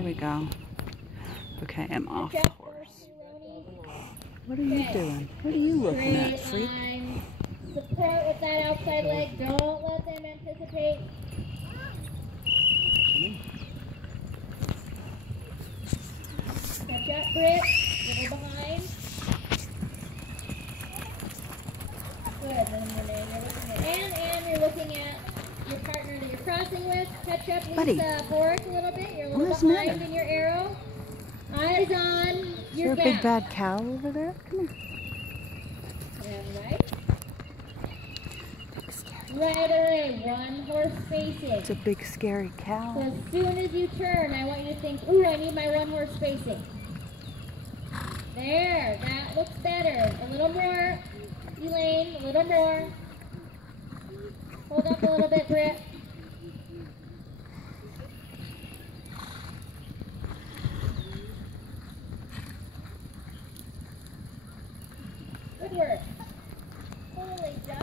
There we go. Okay, I'm off the horse. What are you doing? What are you looking at, freak? Support with that outside leg. Don't let them anticipate. Catch up, Britt. Little behind. Good. And you're looking at your partner that you're crossing with. Catch up, Lisa. Buddy. Fork a little bit. You're a little behind in your arrow. Eyes on your back. Is there a big bad cow over there? Come here. Right. Right away, one horse facing. It's a big scary cow. So as soon as you turn, I want you to think, ooh, I need my one horse facing. There, that looks better. A little more, Elaine, a little more. Hold up a little bit, Britt. Good work.